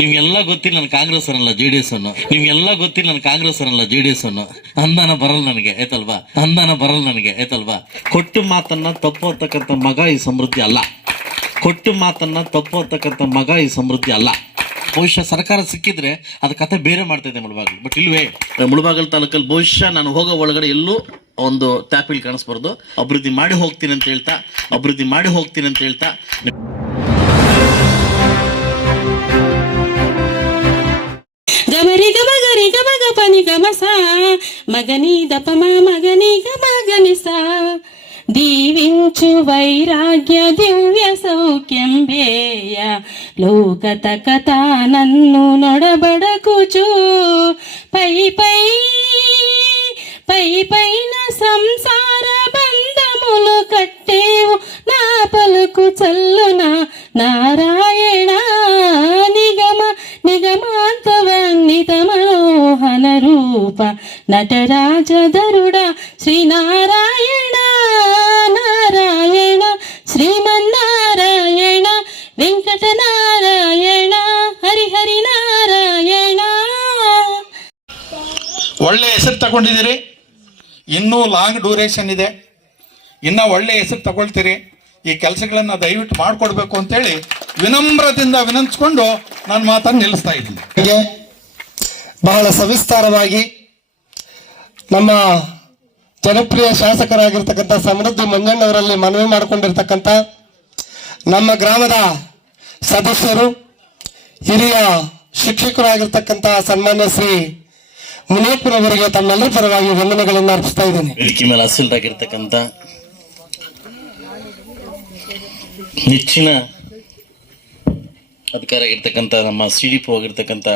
ನಿಮ್ಗೆಲ್ಲ ಗೊತ್ತಿಲ್ಲ ನಾನು ಕಾಂಗ್ರೆಸ್ ಅನ್ನಲ್ಲ ಜೆ ಡಿ ಎಸ್ ಅನ್ನು ನಿಮ್ಗೆಲ್ಲ ಗೊತ್ತಿಲ್ಲ ನಾನು ಕಾಂಗ್ರೆಸ್ ಅನ್ನಲ್ಲ ಜೆ ಡಿ ಎಸ್ ಅನ್ನು ಅಂದಾನ ಬರಲ್ಲ ನನಗೆ, ಆಯ್ತಲ್ವಾ? ಅಂದಾನ ಬರಲ್ಲ ನನಗೆ, ಆಯ್ತಲ್ವಾ? ಕೊಟ್ಟು ಮಾತನ್ನ ತಪ್ಪು ಅಂತಕ್ಕಂಥ ಮಗ ಈ ಸಮೃದ್ಧಿ ಅಲ್ಲ. ಕೊಟ್ಟು ಮಾತನ್ನ ತಪ್ಪು ಅಂತಕ್ಕಂಥ ಮಗ ಈ ಸಮೃದ್ಧಿ ಅಲ್ಲ. ಬಹುಶಃ ಸರ್ಕಾರ ಸಿಕ್ಕಿದ್ರೆ ಅದ ಕತೆ ಬೇರೆ ಮಾಡ್ತಾ ಇದೆ ಮುಳಬಾಗಿಲು. ಬಟ್ ಇಲ್ವೇ ಮುಳಬಾಗಲು ತಾಲೂಕಲ್ಲಿ ಬಹುಶಃ ನಾನು ಹೋಗೋ ಒಳಗಡೆ ಎಲ್ಲೂ ಒಂದು ಟ್ಯಾಪಿಲ್ ಕಾಣಿಸ್ಬಾರ್ದು. ಅಭಿವೃದ್ಧಿ ಮಾಡಿ ಹೋಗ್ತೀನಿ ಅಂತ ಹೇಳ್ತಾ, ಅಭಿವೃದ್ಧಿ ಮಾಡಿ ಹೋಗ್ತೀನಿ ಅಂತ ಹೇಳ್ತಾ. గమరి గమ గరి గమ గపని గమ సా మగని దపమ మగని గమ గని సా దీవించు వైరాగ్య దివ్య లోకత కథ నన్ను నొడబడకుచు. పై పై పై పైన సంసార బంధములు కట్టేవు. నా పలుకు చల్లున నారా ನಟರಾಜ ದರುಡ ಶ್ರೀ ನಾರಾಯಣ ನಾರಾಯಣ ಶ್ರೀಮನ್ನಾರಾಯಣ ವೆಂಕಟನಾರಾಯಣ ಹರಿಹರಿ ನಾರಾಯಣ ಒಳ್ಳೆ ಹೆಸರು ತಗೊಂಡಿದ್ದೀರಿ. ಇನ್ನೂ ಲಾಂಗ್ ಡ್ಯೂರೇಷನ್ ಇದೆ. ಇನ್ನ ಒಳ್ಳೆ ಹೆಸರು ತಗೊಳ್ತೀರಿ. ಈ ಕೆಲಸಗಳನ್ನು ದಯವಿಟ್ಟು ಮಾಡಿಕೊಡ್ಬೇಕು ಅಂತೇಳಿ ವಿನಮ್ರದಿಂದ ವಿನಂತಿಸ್ಕೊಂಡು ನನ್ನ ಮಾತನ್ನು ನಿಲ್ಲಿಸ್ತಾ ಇದ್ದೀನಿ. ಬಹಳ ಸವಿಸ್ತಾರವಾಗಿ ನಮ್ಮ ಜನಪ್ರಿಯ ಶಾಸಕರಾಗಿರ್ತಕ್ಕಂಥ ಸಮೃದ್ಧಿ ಮಂಜಣ್ಣವರಲ್ಲಿ ಮನವಿ ಮಾಡಿಕೊಂಡಿರ್ತಕ್ಕಂಥ ನಮ್ಮ ಗ್ರಾಮದ ಸದಸ್ಯರು, ಹಿರಿಯ ಶಿಕ್ಷಕರಾಗಿರ್ತಕ್ಕಂಥ ಸನ್ಮಾನ್ಯ ಶ್ರೀ ಮುನಿಯಪ್ಪನವರಿಗೆ ತಮ್ಮೆಲ್ಲರ ಪರವಾಗಿ ವಂದನೆಗಳನ್ನು ಅರ್ಪಿಸ್ತಾ ಇದ್ದೇನೆ. ವೇದಿಕೆ ಮೇಲೆ ಹೆಚ್ಚಿನ ನೆಚ್ಚಿನ ಅಧಿಕಾರ ಆಗಿರ್ತಕ್ಕಂಥ ನಮ್ಮ ಸಿ ಡಿ ಆಗಿರ್ತಕ್ಕಂಥ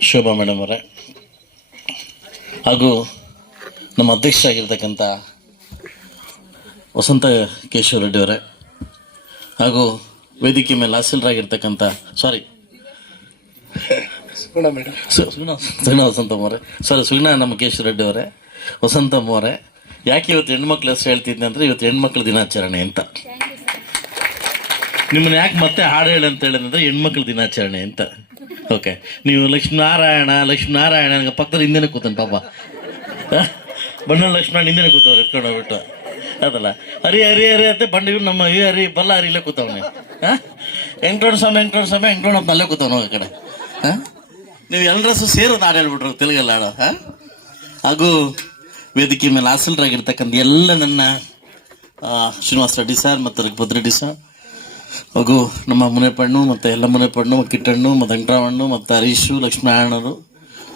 ಶೋಭಾ ಮೇಡಮ್ ಅವರೇ ಹಾಗೂ ನಮ್ಮ ಅಧ್ಯಕ್ಷರಾಗಿರ್ತಕ್ಕಂಥ ವಸಂತ ಕೇಶವ ರೆಡ್ಡಿ ಅವರೇ ಹಾಗೂ ವೇದಿಕೆ ಮೇಲೆ ಹಾಸಿಲರಾಗಿರ್ತಕ್ಕಂಥ ಸಾರಿ ಸುಗುಣ ವಸಂತ ಮೋರೆ. ಸಾರಿ ಸುಗುಣ ನಮ್ಮ ಕೇಶವ ರೆಡ್ಡಿ ಅವರೇ. ವಸಂತ ಮೋರೆ ಯಾಕೆ ಇವತ್ತು ಹೆಣ್ಮಕ್ಳು ಹೆಸರು ಹೇಳ್ತಿದ್ದೆ ಅಂದರೆ ಇವತ್ತು ಹೆಣ್ಮಕ್ಳ ದಿನಾಚರಣೆ ಅಂತ. ನಿಮ್ಮನ್ನ ಯಾಕೆ ಮತ್ತೆ ಹಾಡು ಹೇಳಿ ಅಂತ ಹೇಳಿದ್ರೆ ಹೆಣ್ಮಕ್ಳ ದಿನಾಚರಣೆ ಅಂತ. ಓಕೆ. ನೀವು ಲಕ್ಷ್ಮೀನಾರಾಯಣ ಲಕ್ಷ್ಮೀನಾರಾಯಣ ನನಗೆ ಪಕ್ಕದ ಹಿಂದೆನೇ ಕೂತಾನೆ ಪಾಪ? ಬಣ್ಣ ಲಕ್ಷ್ಮಣ ಹಿಂದೆನೇ ಕೂತವ್ರು ಎತ್ಕೊಂಡು ಹೋಗ್ಬಿಟ್ಟು. ಅದಲ್ಲ. ಹರಿ ಹರಿ ಹರಿ ಅಂತ ಬಂಡಿ ನಮ್ಮ ಈ ಹರಿ ಬಲ್ಲ ಹರಿ ಇಲ್ಲೇ ಕೂತವನೆ. ಹಾಂ? ವೆಂಕಟರಮಣ ಸ್ವಾಮಿ ಎಂಟ್ರೋಣ ಸ್ವಾಮಿ ಎಂಟ್ರೋಣ ಅಂತ ಅಲ್ಲೇ ಕೂತವನು ಆ ಕಡೆ. ಹಾಂ? ನೀವು ಎಲ್ಲರಸು ಸೇರು ಹಾಡು ಹೇಳ್ಬಿಟ್ರು ತೆಲುಗಲ್ಲ ಹಾಡು ಹಾಂ? ಹಾಗೂ ವೇದಿಕೆ ಮೇಲೆ ಹಾಸಲರಾಗಿರ್ತಕ್ಕಂಥ ಎಲ್ಲ ನನ್ನ ಶ್ರೀನಿವಾಸ ರೆಡ್ಡಿ ಸರ್ ಮತ್ತು ರಘುಪತ್ ರೆಡ್ಡಿ ಸರ್ ಹಾಗೂ ನಮ್ಮ ಮುನೆಪಣ್ಣು ಮತ್ತು ಎಲ್ಲ ಮುನೆಪಣ್ಣು ಕಿಟ್ಟಣ್ಣು, ಮತ್ತು ವೆಂಕಟರಾಮಣ್ಣು, ಮತ್ತು ಹರೀಶು ಲಕ್ಷ್ಮೀನಾರಾಯಣರು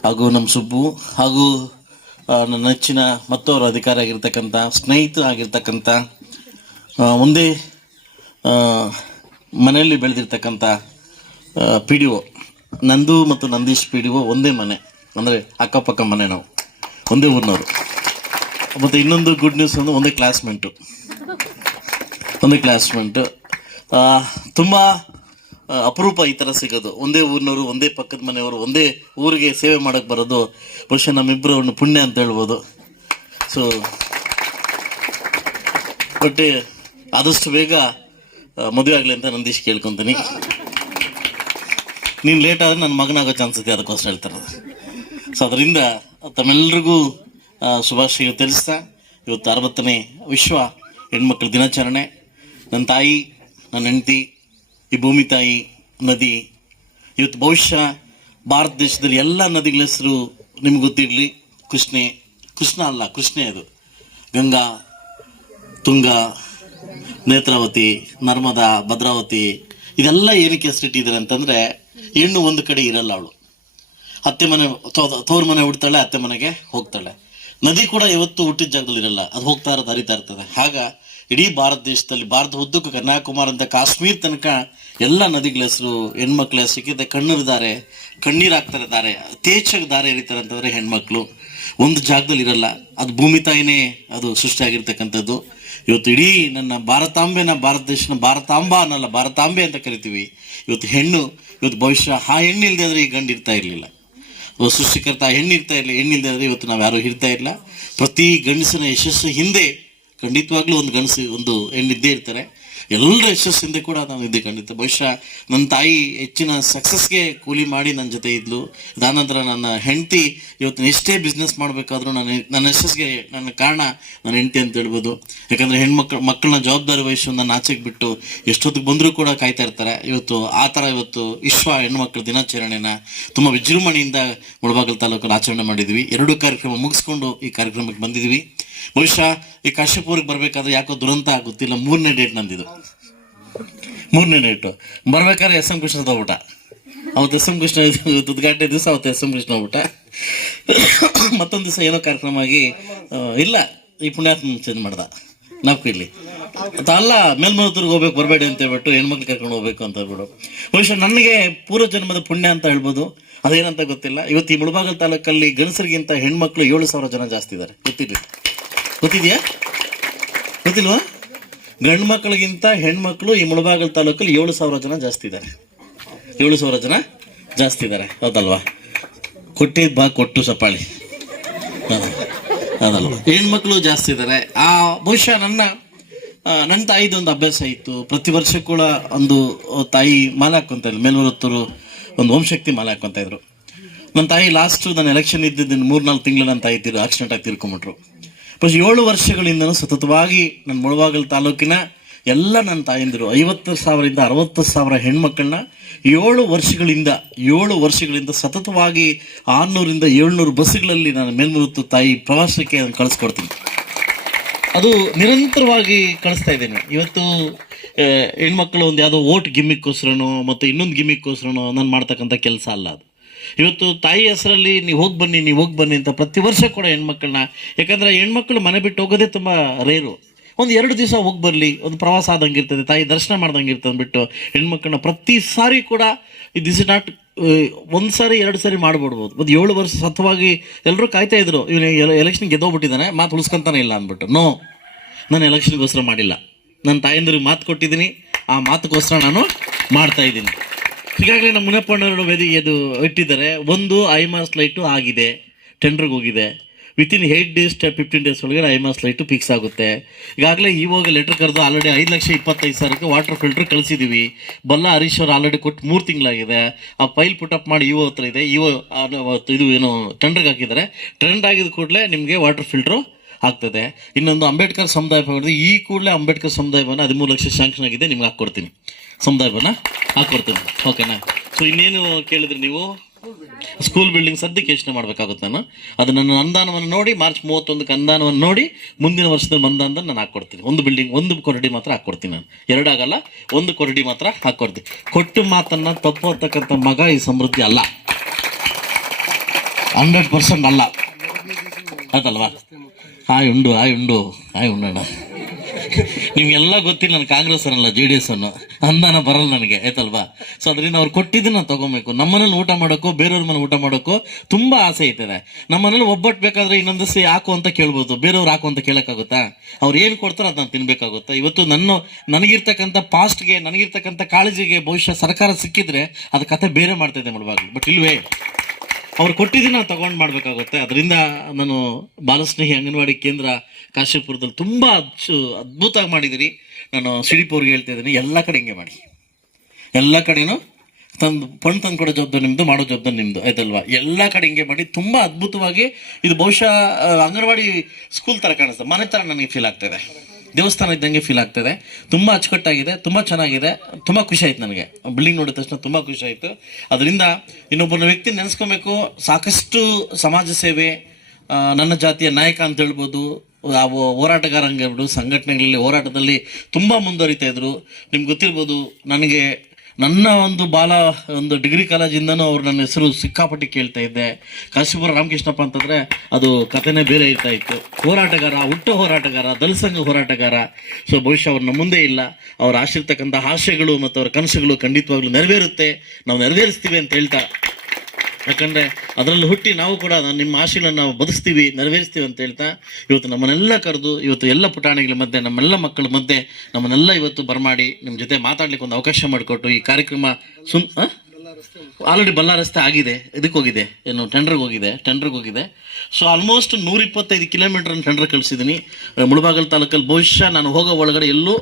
ಹಾಗೂ ನಮ್ಮ ಸುಬ್ಬು, ಹಾಗೂ ನನ್ನ ನೆಚ್ಚಿನ ಮತ್ತವರ ಅಧಿಕಾರಿ ಆಗಿರ್ತಕ್ಕಂಥ ಸ್ನೇಹಿತ ಆಗಿರ್ತಕ್ಕಂಥ ಒಂದೇ ಮನೆಯಲ್ಲಿ ಬೆಳೆದಿರ್ತಕ್ಕಂಥ ಪಿ ಡಿ ಒ ನಂದು ಮತ್ತು ನಂದೀಶ್ ಪಿ ಡಿ ಒ ಒಂದೇ ಮನೆ, ಅಂದರೆ ಅಕ್ಕಪಕ್ಕ ಮನೆ ನಾವು, ಒಂದೇ ಊರಿನವರು. ಮತ್ತು ಇನ್ನೊಂದು ಗುಡ್ ನ್ಯೂಸ್ ಅಂದರೆ ಒಂದೇ ಕ್ಲಾಸ್ಮೆಂಟು ಒಂದೇ ಕ್ಲಾಸ್ಮೇಟು ತುಂಬ ಅಪರೂಪ ಈ ಥರ ಸಿಗೋದು. ಒಂದೇ ಊರಿನವರು, ಒಂದೇ ಪಕ್ಕದ ಮನೆಯವರು, ಒಂದೇ ಊರಿಗೆ ಸೇವೆ ಮಾಡೋಕ್ಕೆ ಬರೋದು, ಬಹುಶಃ ನಮ್ಮಿಬ್ಬರು ಒಂದು ಪುಣ್ಯ ಅಂತ ಹೇಳ್ಬೋದು. ಸೊ ಬಟ್, ಆದಷ್ಟು ಬೇಗ ಮದುವೆ ಆಗಲಿ ಅಂತ ನಂದೀಶ್ ಕೇಳ್ಕೊತೀನಿ. ನೀನು ಲೇಟ್ ಆದರೆ ನನ್ನ ಮಗನಾಗೋ ಚಾನ್ಸ್ ಇದೆ, ಅದಕ್ಕೋಸ್ಕರ ಹೇಳ್ತಾರೆ ಸೊ ಅದರಿಂದ ತಮ್ಮೆಲ್ಲರಿಗೂ ಶುಭಾಶಯ ತಿಳಿಸ್ತಾ, ಇವತ್ತು ಅರವತ್ತನೇ ವಿಶ್ವ ಹೆಣ್ಮಕ್ಳ ದಿನಾಚರಣೆ. ನನ್ನ ತಾಯಿ ನನ್ನ ಹೆಂಡತಿ, ಈ ಭೂಮಿ ತಾಯಿ, ನದಿ, ಇವತ್ತು ಬಹುಶಃ ಭಾರತ ದೇಶದಲ್ಲಿ ಎಲ್ಲ ನದಿಗಳ ಹೆಸರು ನಿಮ್ಗೆ ಗೊತ್ತಿರಲಿ. ಕೃಷ್ಣೆ, ಕೃಷ್ಣ ಅಲ್ಲ, ಕೃಷ್ಣೆ ಅದು. ಗಂಗಾ, ತುಂಗ, ನೇತ್ರಾವತಿ, ನರ್ಮದಾ, ಭದ್ರಾವತಿ, ಇದೆಲ್ಲ ಏನಕ್ಕೆ ಹೆಸರಿಟ್ಟಿದ್ದಾರೆ ಅಂತಂದರೆ, ಹೆಣ್ಣು ಒಂದು ಕಡೆ ಇರಲ್ಲ ಅವಳು. ಅತ್ತೆ ಮನೆ ತೋರ್ ಮನೆ ಹುಡ್ತಾಳೆ, ಅತ್ತೆ ಮನೆಗೆ ಹೋಗ್ತಾಳೆ. ನದಿ ಕೂಡ ಇವತ್ತು ಹುಟ್ಟಿದ ಜಾಗದಲ್ಲಿ ಇರಲ್ಲ, ಅದು ಹೋಗ್ತಾ ಇರೋದು ಹರಿತಾ ಇರ್ತದೆ. ಆಗ ಇಡೀ ಭಾರತ ದೇಶದಲ್ಲಿ ಭಾರತ ಉದ್ದಕ್ಕೂ ಕನ್ಯಾಕುಮಾರಿ ಅಂತ ಕಾಶ್ಮೀರ್ ತನಕ ಎಲ್ಲ ನದಿಗಳ ಹೆಸರು ಹೆಣ್ಮಕ್ಳ ಸಿಕ್ಕಿದೆ. ಕಣ್ಣಿರಿದ್ದಾರೆ, ಕಣ್ಣೀರು ಹಾಕ್ತಾರೆ ದಾರೆ ತೇಜಕ್ಕೆ ದಾರೆ ಎರಿತಾರೆ ಅಂತಂದರೆ ಹೆಣ್ಮಕ್ಳು. ಒಂದು ಜಾಗದಲ್ಲಿ ಇರಲ್ಲ. ಅದು ಭೂಮಿ ತಾಯಿನೇ ಅದು ಸೃಷ್ಟಿಯಾಗಿರ್ತಕ್ಕಂಥದ್ದು ಇವತ್ತು ಇಡೀ ನನ್ನ ಭಾರತಾಂಬೆನ ಭಾರತ ದೇಶನ ಭಾರತಾಂಬ ಅನ್ನಲ್ಲ, ಭಾರತಾಂಬೆ ಅಂತ ಕರಿತೀವಿ. ಇವತ್ತು ಹೆಣ್ಣು, ಇವತ್ತು ಭವಿಷ್ಯ, ಆ ಹೆಣ್ಣು ಇಲ್ಲದೆ ಅಂದರೆ ಈ ಗಂಡು ಇರ್ತಾ ಇರಲಿಲ್ಲ. ಸೃಷ್ಟಿಕರ್ತ ಹೆಣ್ಣು ಇರ್ತಾ ಇರಲಿ ಹೆಣ್ಣಿಲ್ಲದೆ ಅಂದರೆ ಇವತ್ತು ನಾವು ಯಾರೂ ಇರ್ತಾ ಇಲ್ಲ ಪ್ರತಿ ಗಂಡಸಿನ ಯಶಸ್ಸು ಹಿಂದೆ ಖಂಡಿತವಾಗ್ಲೂ ಒಂದು ಗಂಡಸು, ಒಂದು ಹೆಣ್ಣಿದ್ದೇ ಇರ್ತಾರೆ. ಎಲ್ಲರ ಯಶಸ್ಸಿಂದ ಕೂಡ ನಾನು ಇದ್ದೆ ಖಂಡಿತ. ಬಹುಶಃ ನನ್ನ ತಾಯಿ ಹೆಚ್ಚಿನ ಸಕ್ಸಸ್ಗೆ ಕೂಲಿ ಮಾಡಿ ನನ್ನ ಜೊತೆ ಇದ್ಲು. ಅದಾನಂತರ ನನ್ನ ಹೆಂಡತಿ ಇವತ್ತು ಎಷ್ಟೇ ಬಿಸ್ನೆಸ್ ಮಾಡಬೇಕಾದ್ರೂ ನನ್ನ ನನ್ನ ಯಶಸ್ಸಿಗೆ ನನ್ನ ಕಾರಣ ನನ್ನ ಹೆಂಡತಿ ಅಂತ ಹೇಳ್ಬೋದು. ಯಾಕಂದರೆ ಹೆಣ್ಮಕ್ಳು, ಮಕ್ಕಳನ್ನ ಜವಾಬ್ದಾರಿ ವಹಿಸು ನನ್ನ ಆಚೆಗೆ ಬಿಟ್ಟು ಎಷ್ಟೊತ್ತಿಗೆ ಬಂದರೂ ಕೂಡ ಕಾಯ್ತಾ ಇರ್ತಾರೆ. ಇವತ್ತು ಆ ಥರ ಇವತ್ತು ವಿಶ್ವ ಹೆಣ್ಮಕ್ಳ ದಿನಾಚರಣೆನ ತುಂಬ ವಿಜೃಂಭಣೆಯಿಂದ ಮುಳಬಾಗಲ್ ತಾಲೂಕಲ್ಲಿ ಆಚರಣೆ ಮಾಡಿದ್ವಿ. ಎರಡು ಕಾರ್ಯಕ್ರಮ ಮುಗಿಸ್ಕೊಂಡು ಈ ಕಾರ್ಯಕ್ರಮಕ್ಕೆ ಬಂದಿದ್ವಿ. ಬಹುಶಃ ಈ ಕಾಶ್ಯಪುರಕ್ಕೆ ಬರಬೇಕಾದ್ರೆ ಯಾಕೋ ದುರಂತ ಗೊತ್ತಿಲ್ಲ ಮೂರನೇ ಡೇಟ್ ನಂದಿದು. ಮೂರನೇ ಡೇಟು ಬರ್ಬೇಕಾದ್ರೆ ಎಸ್ ಎಂ ಕೃಷ್ಣ ಊಟ. ಅವತ್ತು ಎಸ್ ಎಂ ಕೃಷ್ಣ ಉದ್ಘಾಟನೆ ದಿವಸ, ಅವತ್ತು ಎಸ್ ಎಂ ಕೃಷ್ಣ ಊಟ. ಮತ್ತೊಂದು ದಿವಸ ಏನೋ ಕಾರ್ಯಕ್ರಮ ಆಗಿ ಇಲ್ಲ, ಈ ಪುಣ್ಯಾತ್ಮ ಚೇಂಜ್ ಮಾಡ್ದ. ನಾವು ಇಲ್ಲಿ ಅಲ್ಲ ಮೇಲ್ಮನತ್ತೂರಿಗೆ ಹೋಗ್ಬೇಕು, ಬರಬೇಡಿ ಅಂತ ಹೇಳ್ಬಿಟ್ಟು ಹೆಣ್ಮಕ್ಳು ಕರ್ಕೊಂಡು ಹೋಗ್ಬೇಕು ಅಂತ ಹೇಳ್ಬಿಡು. ಬಹುಶಃ ನನಗೆ ಪೂರ್ವ ಜನ್ಮದ ಪುಣ್ಯ ಅಂತ ಹೇಳ್ಬೋದು. ಅದೇನಂತ ಗೊತ್ತಿಲ್ಲ. ಇವತ್ತು ಈ ಮುಳಬಾಗಲ್ ತಾಲೂಕಲ್ಲಿ ಗಣಸರಿಗಿಂತ ಹೆಣ್ಮಕ್ಳು ಏಳು ಸಾವಿರ ಜನ ಜಾಸ್ತಿ ಇದ್ದಾರೆ ಗೊತ್ತಿಲ್ಲ ಗೊತ್ತಿದೆಯಾ? ಗೊತ್ತಿಲ್ವಾ? ಗಂಡು ಮಕ್ಕಳಿಗಿಂತ ಹೆಣ್ಮಕ್ಳು ಈ ಮುಳಬಾಗಲ್ ತಾಲೂಕಲ್ಲಿ ಏಳು ಸಾವಿರ ಜನ ಜಾಸ್ತಿ ಇದ್ದಾರೆ. ಏಳು ಸಾವಿರ ಜನ ಜಾಸ್ತಿ ಇದ್ದಾರೆ. ಹೌದಲ್ವಾ? ಕೊಟ್ಟಿದ್ದು ಬಾ, ಕೊಟ್ಟು ಸಪಾಳಿ. ಹೌದು. ಹೌದಲ್ವಾ? ಹೆಣ್ಮಕ್ಳು ಜಾಸ್ತಿ ಇದ್ದಾರೆ. ಆ, ಬಹುಶಃ ನನ್ನ ನನ್ನ ತಾಯಿದು ಒಂದು ಅಭ್ಯಾಸ ಇತ್ತು. ಪ್ರತಿ ವರ್ಷ ಕೂಡ ಒಂದು ತಾಯಿ ಮಾಲೆ ಹಾಕ್ಕೊಂತ ಇದ್ರು. ಮೇಲ್ವರತ್ತರು ಒಂದು ಓಂಶಕ್ತಿ ಮಾಲೆ ಹಾಕ್ಕೊಂತ ಇದ್ರು. ನನ್ನ ತಾಯಿ ಲಾಸ್ಟು ನಾನು ಎಲೆಕ್ಷನ್ ಇದ್ದಿದ್ದು ಮೂರ್ನಾಲ್ಕು ತಿಂಗಳು ನನ್ನ ತಾಯಿ ತೀರ್ ಆಕ್ಸಿಡೆಂಟ್ ಆಗಿ ತೀರ್ಕೊಂಬಿಟ್ರು. ಬಸ್ ಏಳು ವರ್ಷಗಳಿಂದನೂ ಸತತವಾಗಿ ನನ್ನ ಮುಳಬಾಗಲ್ ತಾಲೂಕಿನ ಎಲ್ಲ ನನ್ನ ತಾಯಂದಿರು ಐವತ್ತು ಸಾವಿರದಿಂದ ಅರವತ್ತು ಸಾವಿರ ಹೆಣ್ಮಕ್ಕಳನ್ನ ಏಳು ವರ್ಷಗಳಿಂದ ಏಳು ವರ್ಷಗಳಿಂದ ಸತತವಾಗಿ ಆರುನೂರಿಂದ ಏಳ್ನೂರು ಬಸ್ಸುಗಳಲ್ಲಿ ನಾನು ಮೇಲ್ಮುರುತ್ತು ತಾಯಿ ಪ್ರವಾಸಕ್ಕೆ ನಾನು ಕಳಿಸ್ಕೊಡ್ತೀನಿ. ಅದು ನಿರಂತರವಾಗಿ ಕಳಿಸ್ತಾ ಇದ್ದೇನೆ. ಇವತ್ತು ಹೆಣ್ಮಕ್ಳು ಒಂದು ಯಾವುದೋ ಓಟ್ ಗಿಮ್ಮಿಕ್ಕೋಸ್ಕರನೋ, ಮತ್ತು ಇನ್ನೊಂದು ಗಿಮ್ಮಿಕ್ಕೋಸ್ಕರನೋ ನಾನು ಮಾಡ್ತಕ್ಕಂಥ ಕೆಲಸ ಅಲ್ಲ ಅದು. ಇವತ್ತು ತಾಯಿ ಹೆಸರಲ್ಲಿ ನೀವು ಹೋಗಿ ಬನ್ನಿ, ನೀವು ಹೋಗಿ ಬನ್ನಿ ಅಂತ ಪ್ರತಿ ವರ್ಷ ಕೂಡ ಹೆಣ್ಮಕ್ಳನ್ನ, ಯಾಕಂದರೆ ಹೆಣ್ಮಕ್ಳು ಮನೆ ಬಿಟ್ಟು ಹೋಗೋದೇ ತುಂಬ ರೇರು ಒಂದು ಎರಡು ದಿವಸ ಹೋಗಿ ಬರಲಿ, ಒಂದು ಪ್ರವಾಸ ಆದಂಗೆ ಇರ್ತದೆ, ತಾಯಿ ದರ್ಶನ ಮಾಡ್ದಂಗೆ ಇರ್ತದೆ ಅಂದ್ಬಿಟ್ಟು ಹೆಣ್ಮಕ್ಳನ್ನ ಪ್ರತಿ ಸಾರಿ ಕೂಡ ದಿಸ್ ಇಸ್ ನಾಟ್ ಒಂದು ಸಾರಿ, ಎರಡು ಸಾರಿ ಮಾಡ್ಬಿಡ್ಬೋದು. ಒಂದು ಏಳು ವರ್ಷ ಸತ್ವಾಗಿ ಎಲ್ಲರೂ ಕಾಯ್ತಾ ಇದ್ರು, ಇವನು ಎಲೆಕ್ಷನ್ ಗೆದ್ದೋಗ್ಬಿಟ್ಟಿದ್ದಾನೆ, ಮಾತು ಉಳಿಸ್ಕೊಂತಾನೆ ಇಲ್ಲ ಅಂದ್ಬಿಟ್ಟು. ನೋ ನಾನು ಎಲೆಕ್ಷನ್ಗೋಸ್ಕರ ಮಾಡಿಲ್ಲ. ನನ್ನ ತಾಯಂದ್ರಿಗೆ ಮಾತು ಕೊಟ್ಟಿದ್ದೀನಿ, ಆ ಮಾತುಗೋಸ್ಕರ ನಾನು ಮಾಡ್ತಾ ಇದ್ದೀನಿ. ಈಗಾಗಲೇ ನಮ್ಮ ಮುನಪ್ಪಣ್ಣವರು ವೇದಿಕೆ ಅದು ಇಟ್ಟಿದ್ದಾರೆ. ಒಂದು ಐಮಾಸ್ ಲೈಟು ಆಗಿದೆ. ಟೆಂಡ್ರಿಗೆ ಹೋಗಿದೆ. Within eight days fifteen days ಒಳಗಡೆ ಐಮಾಸ್ ಲೈಟು ಫಿಕ್ಸ್ ಆಗುತ್ತೆ. ಈಗಾಗಲೇ ಇವಾಗ ಲೆಟ್ರ್ ಕರೆದು ಆಲ್ರೆಡಿ ಐದು ಲಕ್ಷ ಇಪ್ಪತ್ತೈದು ಸಾವಿರಕ್ಕೆ ವಾಟರ್ ಫಿಲ್ಟರ್ ಕಳಿಸಿದ್ದೀವಿ ಬಲ್ಲ ಹರೀಶ್ ಅವರು ಆಲ್ರೆಡಿ ಕೊಟ್ಟು ಮೂರು ತಿಂಗಳಾಗಿದೆ. ಆ ಫೈಲ್ ಪುಟಪ್ ಮಾಡಿ ಇಒ ಹತ್ರ ಇದೆ. ಇಒ ಇದು ಏನು ಟೆಂಡ್ರಿಗೆ ಹಾಕಿದ್ದಾರೆ. ಟ್ರೆಂಡ್ ಆಗಿದ ಕೂಡಲೇ ನಿಮಗೆ ವಾಟರ್ ಫಿಲ್ಟ್ರು ಆಗ್ತದೆ. ಇನ್ನೊಂದು ಅಂಬೇಡ್ಕರ್ ಸಮುದಾಯ ಈ ಕೂಡಲೇ ಅಂಬೇಡ್ಕರ್ ಸಮುದಾಯವನ್ನು ಹದಿಮೂರು ಲಕ್ಷ ಶಾಂಕ್ಷನ್ ಆಗಿದೆ, ನಿಮ್ಗೆ ಹಾಕ್ಕೊಡ್ತೀನಿ. ಸಮುದಾಯ ಭವನ? ಹಾಕ್ಕೊಡ್ತೀನಿ ಓಕೆನಾ ಸೊ ಇನ್ನೇನು ಕೇಳಿದ್ರಿ ನೀವು? ಸ್ಕೂಲ್ ಬಿಲ್ಡಿಂಗ್ ಸದ್ಯಕ್ಕೆ ಯೋಚನೆ ಮಾಡಬೇಕಾಗುತ್ತೆ ನಾನು. ಅದು ನನ್ನ ಅನುದಾನವನ್ನು ನೋಡಿ ಮಾರ್ಚ್ ಮೂವತ್ತೊಂದಕ್ಕೆ ಅನುದಾನವನ್ನು ನೋಡಿ, ಮುಂದಿನ ವರ್ಷದ ಅನುದಾನದ ನಾನು ಹಾಕ್ಕೊಡ್ತೀನಿ ಒಂದು ಬಿಲ್ಡಿಂಗ್ ಒಂದು ಕೊರಡಿ ಮಾತ್ರ ಹಾಕ್ಕೊಡ್ತೀನಿ ನಾನು. ಎರಡಾಗಲ್ಲ, ಒಂದು ಕೊರಡಿ ಮಾತ್ರ ಹಾಕ್ಕೊಡ್ತೀನಿ ಕೊಟ್ಟು ಮಾತನ್ನ ತಪ್ಪು ಅಂತಕ್ಕಂಥ ಮಗ ಈ ಸಮೃದ್ಧಿ ಅಲ್ಲ. ಹಂಡ್ರೆಡ್ ಪರ್ಸೆಂಟ್ ಅಲ್ಲ. ಅದಲ್ವಾ? ಹಾಯ್ ಉಂಡು ಹಾಯ್ ಉಂಡು, ಹಾಯ್ ಉಂಡಣ್ಣ ನಿಮ್ಗೆಲ್ಲ ಗೊತ್ತಿಲ್ಲ ನಾನು ಕಾಂಗ್ರೆಸ್ ಅನ್ನಲ್ಲ ಜೆ ಡಿ ಎಸ್ ಅನ್ನು. ಅಂದಾನ ಬರಲ್ಲ ನನಗೆ, ಆಯ್ತಲ್ವಾ? ಸೊ ಅದರಿಂದ ಅವ್ರು ಕೊಟ್ಟಿದ್ದನ್ನ ತಗೋಬೇಕು. ನಮ್ಮನೇಲಿ ಊಟ ಮಾಡೋಕ್ಕೋ ಬೇರೆಯವ್ರ ಮನೆ ಊಟ ಮಾಡೋಕ್ಕೋ ತುಂಬಾ ಆಸೆ ಐತದೆ ನಮ್ಮನೇಲಿ ಒಬ್ಬಟ್ಟು ಬೇಕಾದ್ರೆ ಇನ್ನೊಂದು ಸಿ ಹಾಕು ಅಂತ ಕೇಳ್ಬೋದು. ಬೇರೆಯವ್ರು ಹಾಕು ಅಂತ ಕೇಳೋಕ್ಕಾಗುತ್ತಾ? ಅವ್ರು ಏನು ಕೊಡ್ತಾರೋ ಅದನ್ನ ತಿನ್ಬೇಕಾಗುತ್ತಾ. ಇವತ್ತು ನನ್ನ, ನನಗಿರ್ತಕ್ಕಂಥ ಪಾಸ್ಟ್ಗೆ ನನಗಿರ್ತಕ್ಕಂಥ ಕಾಳಜಿಗೆ ಬಹುಶಃ ಸರ್ಕಾರ ಸಿಕ್ಕಿದ್ರೆ ಅದು ಕತೆ ಬೇರೆ ಮಾಡ್ತಾ ಇದೆ ಬಟ್ ಇಲ್ವೇ? ಅವ್ರು ಕೊಟ್ಟಿದ್ದು ನಾವು ತಗೊಂಡು ಮಾಡಬೇಕಾಗುತ್ತೆ. ಅದರಿಂದ ನಾನು ಬಾಲಸ್ನೇಹಿ ಅಂಗನವಾಡಿ ಕೇಂದ್ರ ಕಾಶಿಪುರದಲ್ಲಿ ತುಂಬ ಅಚ್ಚು ಅದ್ಭುತವಾಗಿ ಮಾಡಿದಿರಿ. ನಾನು ಸಿಡಿಪೋರ್ಗೆ ಹೇಳ್ತಾ ಇದ್ದೀನಿ, ಎಲ್ಲ ಕಡೆ ಹಿಂಗೆ ಮಾಡಿ. ಎಲ್ಲ ಕಡೆನೂ ತಂದು, ಪಣ್ ತಂದು ಕೊಡೋ ಜವಾಬ್ದಾರಿ ನಿಮ್ಮದು ಮಾಡೋ ಜವಾಬ್ದಾರಿ ನಿಮ್ಮದು ಆಯ್ತಲ್ವಾ? ಎಲ್ಲ ಕಡೆ ಹಿಂಗೆ ಮಾಡಿ, ತುಂಬ ಅದ್ಭುತವಾಗಿ ಇದು ಬಹುಶಃ ಅಂಗನವಾಡಿ ಸ್ಕೂಲ್ ಥರ ಕಾಣಿಸ್ತದೆ ಮನೆ ಥರ ನನಗೆ ಫೀಲ್ ಆಗ್ತಾಯಿದೆ ದೇವಸ್ಥಾನ ಇದ್ದಂಗೆ ಫೀಲ್ ಆಗ್ತದೆ. ತುಂಬ ಅಚ್ಚುಕಟ್ಟಾಗಿದೆ, ತುಂಬ ಚೆನ್ನಾಗಿದೆ, ತುಂಬ ಖುಷಿ ಆಯ್ತು ನನಗೆ. ಬಿಲ್ಡಿಂಗ್ ನೋಡಿದ ತಕ್ಷಣ ತುಂಬ ಖುಷಿ ಆಯಿತು. ಅದರಿಂದ ಇನ್ನೊಬ್ಬನ ವ್ಯಕ್ತಿ ನೆನೆಸ್ಕೊಬೇಕು. ಸಾಕಷ್ಟು ಸಮಾಜ ಸೇವೆ ನನ್ನ ಜಾತಿಯ ನಾಯಕ ಅಂತ ಹೇಳ್ಬೋದು. ಆ ಹೋರಾಟಗಾರ ಹಂಗೆ ಸಂಘಟನೆಗಳಲ್ಲಿ, ಹೋರಾಟದಲ್ಲಿ ತುಂಬ ಮುಂದುವರಿತಾ ಇದ್ರು. ನಿಮ್ಗೆ ಗೊತ್ತಿರ್ಬೋದು, ನನಗೆ ನನ್ನ ಒಂದು ಬಾಲ, ಒಂದು ಡಿಗ್ರಿ ಕಾಲೇಜಿಂದನೂ ಅವ್ರು ನನ್ನ ಹೆಸರು ಸಿಕ್ಕಾಪಟ್ಟಿ ಕೇಳ್ತಾ ಇದ್ದೆ. ಕಾಶಿಪುರ ರಾಮಕೃಷ್ಣಪ್ಪ ಅಂತಂದರೆ ಅದು ಕಥೆನೇ ಬೇರೆ ಇರ್ತಾ ಇತ್ತು. ಹೋರಾಟಗಾರ, ಹುಟ್ಟು ಹೋರಾಟಗಾರ ದಲಸಂಘ ಹೋರಾಟಗಾರ. ಸೊ ಭವಿಷ್ಯ ಅವ್ರನ್ನ ಮುಂದೆ ಇಲ್ಲ. ಅವ್ರು ಆಶಿರ್ತಕ್ಕಂಥ ಆಶೆಗಳು ಮತ್ತು ಅವ್ರ ಕನಸುಗಳು ಖಂಡಿತವಾಗ್ಲೂ ನೆರವೇರುತ್ತೆ. ನಾವು ನೆರವೇರಿಸ್ತೀವಿ ಅಂತ ಹೇಳ್ತಾ. ಯಾಕಂದರೆ ಅದರಲ್ಲಿ ಹುಟ್ಟಿ ನಾವು ಕೂಡ ನಿಮ್ಮ ಆಶೆಗಳನ್ನು ನಾವು ಬದುಕ್ತೀವಿ ನೆರವೇರಿಸ್ತೀವಿ ಅಂತ ಹೇಳ್ತಾ ಇವತ್ತು ನಮ್ಮನ್ನೆಲ್ಲ ಕರೆದು ಇವತ್ತು ಎಲ್ಲ ಪುಟಾಣಿಗಳ ಮಧ್ಯೆ, ನಮ್ಮೆಲ್ಲ ಮಕ್ಕಳ ಮಧ್ಯೆ ನಮ್ಮನ್ನೆಲ್ಲ ಇವತ್ತು ಬರಮಾಡಿ ನಿಮ್ಮ ಜೊತೆ ಮಾತಾಡ್ಲಿಕ್ಕೆ ಒಂದು ಅವಕಾಶ ಮಾಡಿಕೊಟ್ಟು ಈ ಕಾರ್ಯಕ್ರಮ ಸುಮ್ ಆಲ್ರೆಡಿ ಬಲ್ಲ ರಸ್ತೆ ಆಗಿದೆ, ಇದಕ್ಕೆ ಹೋಗಿದೆ, ಏನು ಟೆಂಡರ್ಗೆ ಹೋಗಿದೆ ಟೆಂಡರ್ಗೆ ಹೋಗಿದೆ. ಸೊ ಆಲ್ಮೋಸ್ಟ್ ನೂರಿಪ್ಪತ್ತೈದು ಕಿಲೋಮೀಟರ್ ಟೆಂಡರ್ ಕಳಿಸಿದ್ದೀನಿ. ಮುಳಬಾಗಲ್ ತಾಲೂಕಲ್ಲಿ ಬಹುಶಃ ನಾನು ಹೋಗೋ ಒಳಗಡೆ ಎಲ್ಲೂ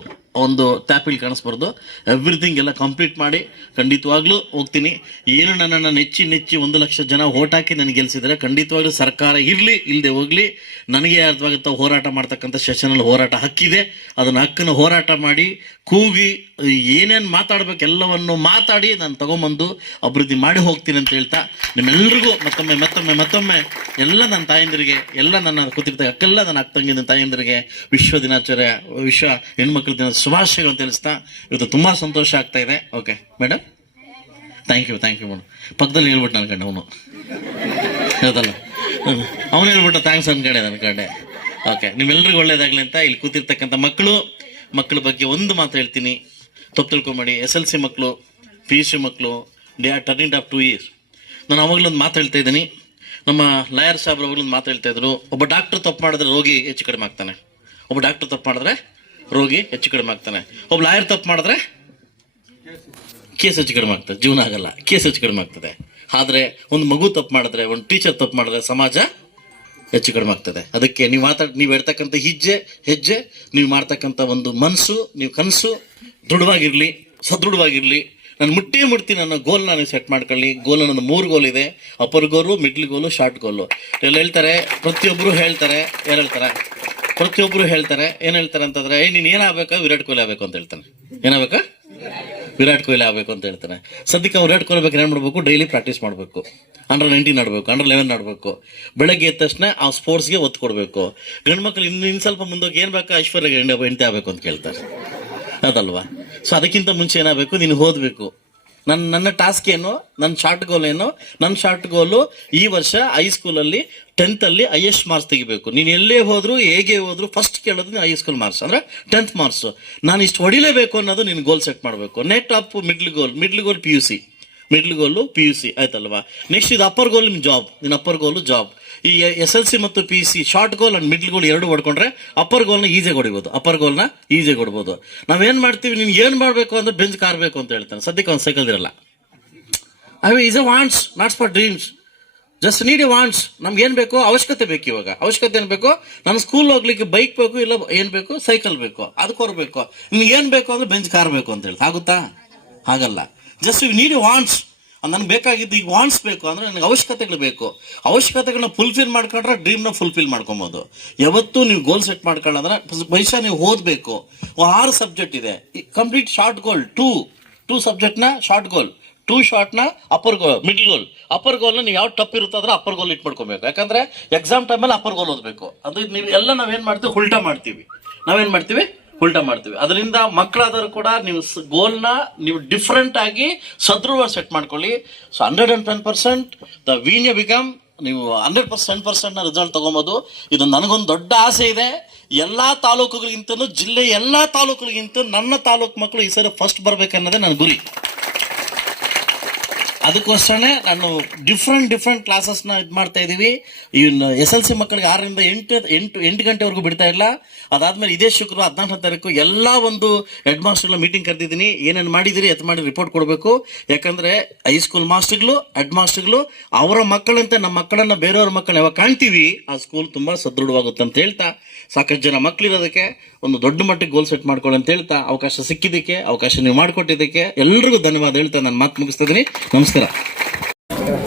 ಒಂದು ಟ್ಯಾಪಿಲ್ ಕಾಣಿಸ್ಬಾರ್ದು. ಎವ್ರಿಥಿಂಗ್ ಎಲ್ಲ ಕಂಪ್ಲೀಟ್ ಮಾಡಿ ಖಂಡಿತವಾಗ್ಲೂ ಹೋಗ್ತೀನಿ. ಏನು ನನ್ನನ್ನು ನೆಚ್ಚಿ ನೆಚ್ಚಿ ಒಂದು ಲಕ್ಷ ಜನ ಓಟ್ ಹಾಕಿ ನನಗೆ ಗೆಲ್ಸಿದ್ದಾರೆ ಖಂಡಿತವಾಗ್ಲೂ ಸರ್ಕಾರ ಇರಲಿ ಇಲ್ಲದೆ ಹೋಗಲಿ, ನನಗೆ ಅರ್ಥವಾಗುತ್ತೋ ಹೋರಾಟ ಮಾಡ್ತಕ್ಕಂಥ ಸೆಷನಲ್ಲಿ ಹೋರಾಟ ಹಕ್ಕಿದೆ. ಅದನ್ನು ಹಕ್ಕನ್ನು ಹೋರಾಟ ಮಾಡಿ ಕೂಗಿ ಏನೇನು ಮಾತಾಡಬೇಕು ಎಲ್ಲವನ್ನು ಮಾತಾಡಿ ನಾನು ತಗೊಂಬಂದು ಅಭಿವೃದ್ಧಿ ಮಾಡಿ ಹೋಗ್ತೀನಿ ಅಂತ ಹೇಳ್ತಾ ನಿಮ್ಮೆಲ್ಲರಿಗೂ ಮತ್ತೊಮ್ಮೆ ಮತ್ತೊಮ್ಮೆ ಮತ್ತೊಮ್ಮೆ ಎಲ್ಲ ನನ್ನ ತಾಯಂದಿರಿಗೆ, ಎಲ್ಲ ನನ್ನ ಕೂತಿರ್ತಾರೆ ಅಕ್ಕೆಲ್ಲ ನನ್ನ ಅಕ್ಕ ತಂಗಿನ ತಾಯಂದಿರಿಗೆ ವಿಶ್ವ ದಿನಾಚರಣೆ, ವಿಶ್ವ ಹೆಣ್ಮಕ್ಳ ದಿನ ಶುಭಾಶಯಗಳು ತಿಳಿಸ್ತಾ ಇವತ್ತು ತುಂಬ ಸಂತೋಷ ಆಗ್ತಾ ಇದೆ. Okay madam thank you thank you madam ಪಕ್ಕದಲ್ಲಿ ಹೇಳ್ಬಿಟ್ಟು ನನ್ನ ಅವನು. ಹೌದಲ್ಲ? ಅವನು ಹೇಳ್ಬಿಟ್ಟು ಥ್ಯಾಂಕ್ಸ್ ಅನ್ಕೊಂಡೆ ನನ್ನ ಕಡೆ ಓಕೆ ನಿಮ್ಮೆಲ್ಲರಿಗೂ ಒಳ್ಳೇದಾಗಲಿ ಅಂತ ಇಲ್ಲಿ ಕೂತಿರ್ತಕ್ಕಂಥ ಮಕ್ಕಳು, ಮಕ್ಕಳ ಬಗ್ಗೆ ಒಂದು ಮಾತು ಹೇಳ್ತೀನಿ. ತಪ್ಪು ತಿಳ್ಕೊಂಬೇಡಿ. ಎಸ್ ಎಲ್ ಸಿ ಮಕ್ಕಳು ಪಿ ಯು ಸಿ ಮಕ್ಕಳು D R turning of two years ನಾನು ಅವಾಗಲೊಂದು ಮಾತು ಹೇಳ್ತಾ ಇದ್ದೀನಿ. ನಮ್ಮ ಲಾಯರ್ ಸಾಹೇಬ್ರು ಅವಾಗಲೊಂದು ಮಾತು ಹೇಳ್ತಾ ಇದ್ರು. ಒಬ್ಬ ಡಾಕ್ಟರ್ ತಪ್ಪು ಮಾಡಿದ್ರೆ ರೋಗಿ ಹೆಚ್ಚು ಕಡಿಮೆ ಆಗ್ತಾನೆ. ಒಬ್ಬ ಡಾಕ್ಟರ್ ತಪ್ಪು ಮಾಡಿದ್ರೆ ರೋಗಿ ಹೆಚ್ಚು ಕಡಿಮೆ ಆಗ್ತಾನೆ. ಒಬ್ಬ ಲಾಯರ್ ತಪ್ಪು ಮಾಡಿದ್ರೆ ಕೇಸ್ ಹೆಚ್ಚು ಕಡಿಮೆ ಆಗ್ತದೆ. ಜೀವನ ಆಗಲ್ಲ. ಕೇಸ್ ಹೆಚ್ಚು ಕಡಿಮೆ ಆಗ್ತದೆ. ಆದರೆ ಒಂದು ಮಗು ತಪ್ಪು ಮಾಡಿದ್ರೆ, ಒಂದು ಟೀಚರ್ ತಪ್ಪು ಮಾಡಿದ್ರೆ ಸಮಾಜ ಹೆಚ್ಚು ಕಡಿಮೆ ಆಗ್ತದೆ. ಅದಕ್ಕೆ ನೀವು ಮಾತಾಡ್ ನೀವು ಹೇಳ್ತಕ್ಕಂಥ ಹೆಜ್ಜೆ ಹೆಜ್ಜೆ, ನೀವು ಮಾಡ್ತಕ್ಕಂಥ ಒಂದು ಮನಸ್ಸು ನೀವು ಕನಸು ದೃಢವಾಗಿರಲಿ, ಸದೃಢವಾಗಿರಲಿ. ನಾನು ಮುಟ್ಟಿ ಮುಟ್ತೀನಿ ಅನ್ನೋ ಗೋಲ್ ನಾನು ಸೆಟ್ ಮಾಡ್ಕೊಳ್ಳಿ. ಗೋಲ್ ಅನ್ನೋದು ಮೂರು ಗೋಲ್ ಇದೆ. Upper goal middle goal short goal ಎಲ್ಲ ಹೇಳ್ತಾರೆ ಪ್ರತಿಯೊಬ್ಬರು ಹೇಳ್ತಾರೆ, ಯಾರು ಹೇಳ್ತಾರೆ? ಪ್ರತಿಯೊಬ್ಬರು ಹೇಳ್ತಾರೆ, ಏನು ಹೇಳ್ತಾರೆ ಅಂತಂದ್ರೆ ಏ ನೀನು ಏನಾಗಬೇಕಾ? ವಿರಾಟ್ ಕೊಹ್ಲಿ ಆಗಬೇಕು ಅಂತ ಹೇಳ್ತಾನೆ. ಏನಾಗಬೇಕಾ? ವಿರಾಟ್ ಕೊಹ್ಲಿ ಆಗಬೇಕು ಅಂತ ಹೇಳ್ತಾನೆ. ಸದ್ಯಕ್ಕೆ ವಿರಾಟ್ ಕೊಹ್ಲಿ ಬೇಕು ಏನು ಮಾಡಬೇಕು? ಡೈಲಿ ಪ್ರಾಕ್ಟೀಸ್ ಮಾಡಬೇಕು. ಅಂಡರ್ ನೈನ್ಟೀನ್ ಆಡಬೇಕು ಅಂಡರ್ ಲೆವೆನ್ ಆಡಬೇಕು ಬೆಳಗ್ಗೆ ಎದ್ದ ತಕ್ಷಣ ಆ ಸ್ಪೋರ್ಟ್ಸ್ಗೆ ಒತ್ತು ಕೊಡಬೇಕು. ಗಂಡು ಮಕ್ಳು ಇನ್ನು ಇನ್ನು ಸ್ವಲ್ಪ ಮುಂದೋಗಿ ಏನು ಬೇಕಾ? ಐಶ್ವರ್ಯ ಹೆಂಡ ಹೆಂಡತಿ ಆಗಬೇಕು ಅಂತ ಕೇಳ್ತಾರೆ. ಅದಲ್ವಾ? ಸೊ ಅದಕ್ಕಿಂತ ಮುಂಚೆ ಏನಾಗಬೇಕು? ನೀನು ಓದಬೇಕು. ನನ್ನ ನನ್ನ ಟಾಸ್ಕ್ ಏನು? ನನ್ನ ಶಾರ್ಟ್ ಗೋಲ್ ಏನು? ನನ್ನ ಶಾರ್ಟ್ ಗೋಲು ಈ ವರ್ಷ ಹೈಸ್ಕೂಲಲ್ಲಿ ಟೆಂತಲ್ಲಿ ಹೈಯೆಸ್ಟ್ ಮಾರ್ಕ್ಸ್ ತೆಗಿಬೇಕು. ನೀನು ಎಲ್ಲೇ ಹೋದ್ರು, ಹೇಗೆ ಹೋದ್ರು ಫಸ್ಟ್ ಕೇಳೋದು ನೀನು ಹೈಸ್ಕೂಲ್ ಮಾರ್ಕ್ಸ್ ಅಂದರೆ ಟೆಂತ್ ಮಾರ್ಕ್ಸು ನಾನು ಇಷ್ಟು ಹೊಡಿಲೇಬೇಕು ಅನ್ನೋದು ನೀನು ಗೋಲ್ ಸೆಟ್ ಮಾಡಬೇಕು. Net up middle goal middle goal P U C middle goal P U C ಆಯ್ತಲ್ವಾ? ನೆಕ್ಸ್ಟ್ ಇದು ಅಪ್ಪರ್ ಗೋಲ್ ನಿಮ್ಮ ಜಾಬ್ ನಿನ್ನ ಅಪ್ಪರ್ ಗೋಲು ಜಾಬ್ ಈ ಎಸ್ ಎಲ್ ಸಿ ಮತ್ತು P C short goal and middle goal ಎರಡು ಹೊಡ್ಕೊಂಡ್ರೆ upper ಗೋಲ್ನ ಈಜೆ ಹೊಡಿಬೋದು. ಅಪ್ಪರ್ ಗೋಲ್ನ ಈಸಿಯಾಗಿ ಹೊಡ್ಬೋದು ನಾವೇನು ಮಾಡ್ತೀವಿ? ನೀನು ಏನು ಮಾಡಬೇಕು ಅಂದ್ರೆ ಬೆಂಚ್ ಕಾರ್ಬೇಕು ಅಂತ ಹೇಳ್ತಾನೆ. ಸದ್ಯಕ್ಕೆ ಒಂದು ಸೈಕಲ್ ಇರಲ್ಲ. I is a wants nots for dreams just need a wants ನಮ್ಗೆ ಏನು ಬೇಕು ಅವಶ್ಯಕತೆ ಬೇಕು ಇವಾಗ. ಅವಶ್ಯಕತೆ ಏನು ಬೇಕು? ನನ್ನ ಸ್ಕೂಲ್ ಹೋಗ್ಲಿಕ್ಕೆ ಬೈಕ್ ಬೇಕು, ಇಲ್ಲ ಏನು ಬೇಕು? ಸೈಕಲ್ ಬೇಕು. ಅದಕ್ಕೆ ನಿಮ್ಗೆ ಏನು ಬೇಕು ಅಂದ್ರೆ ಬೆಂಚ್ ಕಾರ್ ಬೇಕು ಅಂತ ಹೇಳ್ತಾ ಆಗುತ್ತಾ? ಹಾಗಲ್ಲ. Just you need a wants ನನಗೆ ಬೇಕಾಗಿದ್ದು ಈಗ ವಾಂಟ್ಸ್ ಬೇಕು ಅಂದ್ರೆ ನನಗೆ ಅವಶ್ಯಕತೆಗಳು ಬೇಕು. ಅವಶ್ಯಕತೆಗಳನ್ನ ಫುಲ್ಫಿಲ್ ಮಾಡ್ಕೊಂಡ್ರೆ ಡ್ರೀಮ್ನ ಫುಲ್ಫಿಲ್ ಮಾಡ್ಕೊಬೋದು. ಯಾವತ್ತೂ ನೀವು ಗೋಲ್ ಸೆಟ್ ಮಾಡ್ಕೊಳ್ಳೋದ್ರೆ ಭವಿಷ್ಯ ನೀವು ಓದಬೇಕು. ಆರು ಸಬ್ಜೆಕ್ಟ್ ಇದೆ. Complete short goal two two ಸಬ್ಜೆಕ್ಟ್ನ short goal two ಶಾರ್ಟ್ನ upper goal middle goal upper ಗೋಲ್ನ ನೀವು ಯಾವ ಟಪ್ ಇರುತ್ತೆ ಅಂದ್ರೆ ಅಪ್ಪರ್ ಗೋಲ್ ಇಟ್ಕೊಳ್ಬೇಕು ಯಾಕಂದ್ರೆ ಎಕ್ಸಾಮ್ ಟೈಮಲ್ಲಿ ಅಪ್ಪರ್ ಗೋಲ್ ಓದಬೇಕು. ಅದು ನೀವು ಎಲ್ಲ ನಾವೇನು ಮಾಡ್ತೀವಿ, ಉಲ್ಟಾ ಮಾಡ್ತೀವಿ. ನಾವೇನು ಮಾಡ್ತೀವಿ? ಉಲ್ಟಾ ಮಾಡ್ತೀವಿ. ಅದರಿಂದ ಮಕ್ಕಳಾದರೂ ಕೂಡ ನೀವು ಗೋಲ್ನ ನೀವು ಡಿಫ್ರೆಂಟ್ ಆಗಿ ಸದೃಢ ಸೆಟ್ ಮಾಡ್ಕೊಳ್ಳಿ. So hundred and ten percent the ವೀನ್ಯ become ನೀವು ಹಂಡ್ರೆಡ್ ಪರ್ಸೆಂಟ್ ಪರ್ಸೆಂಟ್ನ ರಿಸಲ್ಟ್ ತೊಗೊಬೋದು. ಇದು ನನಗೊಂದು ದೊಡ್ಡ ಆಸೆ ಇದೆ. ಎಲ್ಲ ತಾಲೂಕುಗಳಿಗಿಂತಲೂ, ಜಿಲ್ಲೆ ಎಲ್ಲ ತಾಲೂಕುಗಳಿಗಿಂತ ನನ್ನ ತಾಲೂಕು ಮಕ್ಕಳು ಈ ಸರಿ ಫಸ್ಟ್ ಬರಬೇಕನ್ನೋದೇ ನನ್ನ ಗುರಿ. ಅದಕ್ಕೋಸ್ಕರನೇ ನಾನು ಡಿಫ್ರೆಂಟ್ ಡಿಫ್ರೆಂಟ್ ಕ್ಲಾಸಸ್ನ ಇದು ಮಾಡ್ತಾ ಇದ್ದೀವಿ ಇನ್ನು ಎಸ್ ಎಲ್ ಸಿ ಮಕ್ಕಳಿಗೆ ಆರರಿಂದ ಎಂಟು ಎಂಟು ಎಂಟು ಗಂಟೆವರೆಗೂ ಬಿಡ್ತಾ ಇಲ್ಲ ಅದಾದ್ಮೇಲೆ ಇದೇ ಶುಕ್ರವಾರ ಹದಿನಾಲ್ಕನೇ ತಾರೀಕು ಎಲ್ಲ ಒಂದು ಹೆಡ್ ಮಾಸ್ಟರ್ಗಳ ಮೀಟಿಂಗ್ ಕರೆದಿದ್ದೀನಿ. ಏನೇನು ಮಾಡಿದ್ದೀರಿ ಎತ್ತ ಮಾಡಿ ರಿಪೋರ್ಟ್ ಕೊಡಬೇಕು. ಯಾಕಂದರೆ ಹೈಸ್ಕೂಲ್ ಮಾಸ್ಟರ್ಗಳು ಹೆಡ್ ಮಾಸ್ಟರ್ಗಳು ಅವರ ಮಕ್ಕಳಂತೆ ನಮ್ಮ ಮಕ್ಕಳನ್ನು ಬೇರೆಯವ್ರ ಮಕ್ಕಳನ್ನ ಯಾವಾಗ ಕಾಣ್ತೀವಿ, ಆ ಸ್ಕೂಲ್ ತುಂಬ ಸದೃಢವಾಗುತ್ತೆ ಅಂತ ಹೇಳ್ತಾ, ಸಾಕಷ್ಟು ಜನ ಮಕ್ಕಳಿರೋದಕ್ಕೆ ಒಂದು ದೊಡ್ಡ ಮಟ್ಟಿಗೆ ಗೋಲ್ ಸೆಟ್ ಮಾಡ್ಕೊಳ್ಳಿ ಅಂತ ಹೇಳ್ತಾ, ಅವಕಾಶ ಸಿಕ್ಕಿದ್ದಕ್ಕೆ, ಅವಕಾಶ ನೀವು ಮಾಡಿಕೊಟ್ಟಿದ್ದಕ್ಕೆ ಎಲ್ರಿಗೂ ಧನ್ಯವಾದ ಹೇಳ್ತಾ ನಾನು ಮಾತು ಮುಗಿಸ್ತಾ から。